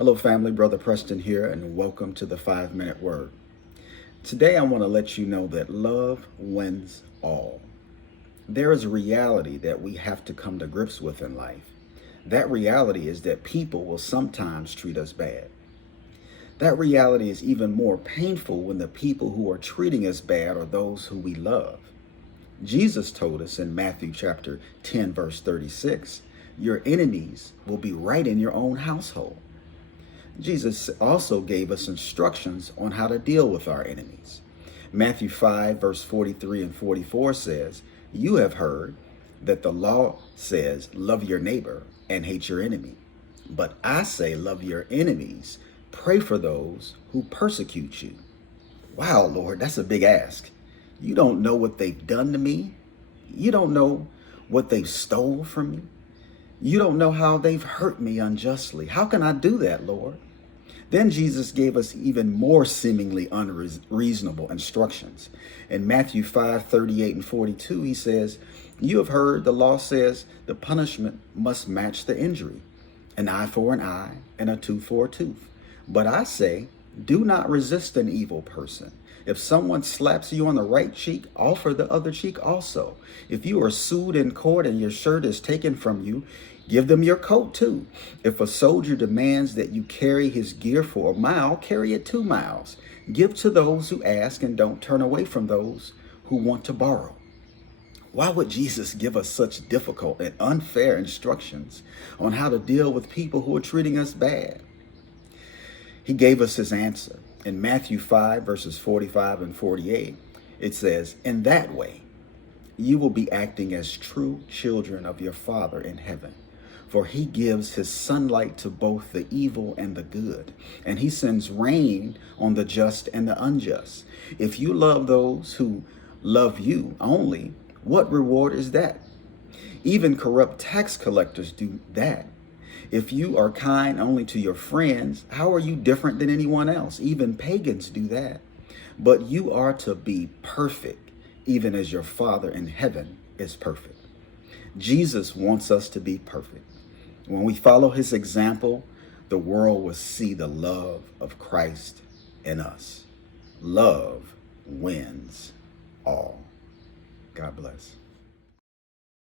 Hello family, Brother Preston here, and welcome to the 5-Minute Word. Today I want to let you know that love wins all. There is a reality that we have to come to grips with in life. That reality is that people will sometimes treat us bad. That reality is even more painful when the people who are treating us bad are those who we love. Jesus told us in Matthew chapter 10, verse 36, your enemies will be right in your own household. Jesus also gave us instructions on how to deal with our enemies. Matthew 5, verse 43 and 44 says, you have heard that the law says, love your neighbor and hate your enemy. But I say, love your enemies, pray for those who persecute you. Wow, Lord, that's a big ask. You don't know what they've done to me. You don't know what they've stole from me. You don't know how they've hurt me unjustly. How can I do that, Lord? Then Jesus gave us even more seemingly unreasonable instructions. In Matthew 5, 38 and 42, he says, you have heard the law says the punishment must match the injury, an eye for an eye and a tooth for a tooth. But I say, do not resist an evil person. If someone slaps you on the right cheek, offer the other cheek also. If you are sued in court and your shirt is taken from you, give them your coat too. If a soldier demands that you carry his gear for a mile, carry it 2 miles. Give to those who ask and don't turn away from those who want to borrow. Why would Jesus give us such difficult and unfair instructions on how to deal with people who are treating us bad? He gave us his answer. In Matthew 5, verses 45 and 48, it says, in that way, you will be acting as true children of your Father in heaven. For he gives his sunlight to both the evil and the good, and he sends rain on the just and the unjust. If you love those who love you only, what reward is that? Even corrupt tax collectors do that. If you are kind only to your friends, how are you different than anyone else? Even pagans do that. But you are to be perfect, even as your Father in heaven is perfect. Jesus wants us to be perfect. When we follow his example, the world will see the love of Christ in us. Love wins all. God bless.